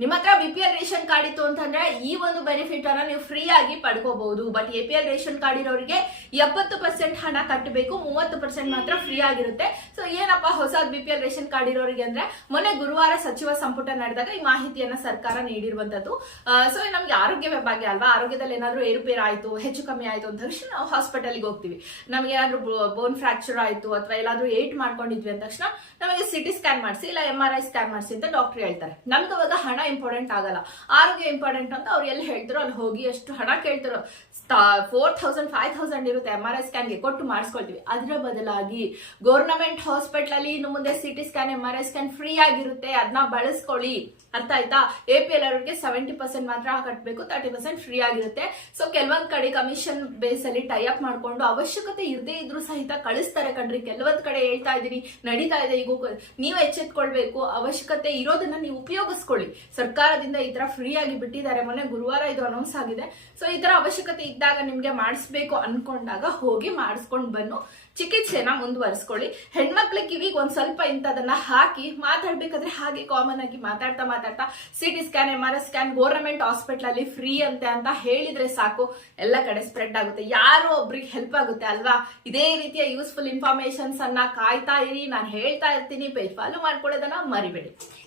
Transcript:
ನಿಮ್ಮ ಹತ್ರ BPL ration card ಇತ್ತು ಅಂತಂದ್ರೆ ಈ ಒಂದು ಬೆನಿಫಿಟ್ ಅನ್ನ ನೀವು ಫ್ರೀ ಆಗಿ ಪಡ್ಕೋಬಹುದು. ಬಟ್ APL ರೇಷನ್ ಕಾರ್ಡ್ ಇರೋರಿಗೆ 70% ಹಣ ಕಟ್ಟಬೇಕು, 30% ಮಾತ್ರ ಫ್ರೀ ಆಗಿರುತ್ತೆ. ಸೊ ಏನಪ್ಪಾ ಹೊಸ BPL ರೇಷನ್ ಕಾರ್ಡ್ ಇರೋರಿಗೆ ಅಂದ್ರೆ ಮೊನ್ನೆ ಗುರುವಾರ ಸಚಿವ ಸಂಪುಟ ನಡೆದಾಗ ಈ ಮಾಹಿತಿಯನ್ನ ಸರ್ಕಾರ ನೀಡಿರುವಂತದ್ದು. ಸೊ ನಮ್ಗೆ ಆರೋಗ್ಯ ಭಾಗ್ಯ ಅಲ್ವಾ, ಆರೋಗ್ಯದಲ್ಲಿ ಏನಾದ್ರು ಏರುಪೇರು ಆಯ್ತು, ಹೆಚ್ಚು ಕಮ್ಮಿ ಆಯ್ತು ಅಂತ ತಕ್ಷಣ ನಾವು ಹಾಸ್ಪಿಟಲ್ಗೆ ಹೋಗ್ತೀವಿ. ನಮ್ಗೆ ಏನಾದ್ರು ಬೋನ್ ಫ್ರಾಕ್ಚರ್ ಆಯ್ತು ಅಥವಾ ಎಲ್ಲಾದ್ರೂ ಏಟ್ ಮಾಡ್ಕೊಂಡಿದ್ವಿ ಅಂದ ತಕ್ಷಣ ನಮಗೆ ಸಿಟಿ ಸ್ಕ್ಯಾನ್ ಮಾಡಿಸಿ ಇಲ್ಲ MRI ಸ್ಕ್ಯಾನ್ ಮಾಡಿಸಿ ಅಂತ ಡಾಕ್ಟರ್ ಹೇಳ್ತಾರೆ. ನಮ್ಗೆ ಅವಾಗ ಹಣ ಇಂಪಾರ್ಟೆಂಟ್ ಆಗಲ್ಲ, ಆರೋಗ್ಯ ಇಂಪಾರ್ಟೆಂಟ್ ಅಂತ ಅವ್ರು ಎಲ್ಲಿ ಹೇಳ್ತಾರೋ ಅಲ್ಲಿ ಹೋಗಿ ಎಷ್ಟು ಹಣ ಕೇಳ್ತಾರೋ 4000 5000 ಇರುತ್ತೆ MRI ಸ್ಕ್ಯಾನ್ಗೆ ಕೊಟ್ಟು ಮಾಡಿಸ್ಕೊಳ್ತೀವಿ. ಅದರ ಬದಲಾಗಿ ಗೌರ್ನಮೆಂಟ್ ಹಾಸ್ಪಿಟಲ್ ಅಲ್ಲಿ ಇನ್ನು ಮುಂದೆ CT scan MRI scan free ಆಗಿರುತ್ತೆ, ಅದನ್ನ ಬಳಸ್ಕೊಳ್ಳಿ. ಅರ್ಥ ಆಯ್ತಾ? APL ಅವರಿಗೆ 70% ಮಾತ್ರ ಕಟ್ಟಬೇಕು, 30% ಫ್ರೀ ಆಗಿರುತ್ತೆ. ಸೊ ಕೆಲವೊಂದ್ ಕಡೆ ಕಮಿಷನ್ ಬೇಸ್ ಅಲ್ಲಿ ಟೈ ಅಪ್ ಮಾಡ್ಕೊಂಡು ಅವಶ್ಯಕತೆ ಇರದೇ ಇದ್ರೂ ಸಹಿತ ಕಳಿಸ್ತಾರೆ ಕಣ್ರಿ. ಕೆಲವೊಂದ್ ಕಡೆ ಹೇಳ್ತಾ ಇದೀನಿ, ನಡೀತಾ ಇದೆ. ಈಗ ನೀವು ಎಚ್ಚೆತ್ಕೊಳ್ಬೇಕು, ಅವಶ್ಯಕತೆ ಇರೋದನ್ನ ನೀವು ಉಪಯೋಗಿಸ್ಕೊಳ್ಳಿ. ಸರ್ಕಾರದಿಂದ ಈ ತರ ಫ್ರೀ ಆಗಿ ಬಿಟ್ಟಿದ್ದಾರೆ, ಮೊನ್ನೆ ಗುರುವಾರ ಇದು ಅನೌನ್ಸ್ ಆಗಿದೆ. ಸೊ ಈ ತರ ಅವಶ್ಯಕತೆ ಇದ್ದಾಗ ನಿಮ್ಗೆ ಮಾಡಿಸ್ಬೇಕು ಅನ್ಕೊಂಡಾಗ ಹೋಗಿ ಮಾಡಿಸ್ಕೊಂಡು ಬನ್ನು ಚಿಕಿತ್ಸೆನ ಮುಂದುವರಿಸ್ಕೊಳ್ಳಿ. ಹೆಣ್ಮಕ್ಳ ಕಿವಿಗೆ ಒಂದ್ ಸ್ವಲ್ಪ ಇಂಥದನ್ನ ಹಾಕಿ ಮಾತಾಡ್ಬೇಕಾದ್ರೆ ಹಾಗೆ ಕಾಮನ್ ಆಗಿ ಮಾತಾಡ್ತಾ CT scan MRI scan government hospital ಅಲ್ಲಿ ಫ್ರೀ ಅಂತೆ ಅಂತ ಹೇಳಿದ್ರೆ ಸಾಕು, ಎಲ್ಲ ಕಡೆ ಸ್ಪ್ರೆಡ್ ಆಗುತ್ತೆ, ಯಾರೋ ಒಬ್ರಿಗೆ ಹೆಲ್ಪ್ ಆಗುತ್ತೆ ಅಲ್ವಾ. ಇದೇ ರೀತಿಯ ಯೂಸ್ಫುಲ್ ಇನ್ಫಾರ್ಮೇಶನ್ಸ್ ಅನ್ನ ಕಾಯ್ತಾ ಇರಿ, ನಾನು ಹೇಳ್ತಾ ಇರ್ತೀನಿ. ಪೇಜ್ ಫಾಲೋ ಮಾಡ್ಕೊಳ್ಳೋದನ್ನ ಮರಿಬೇಡಿ.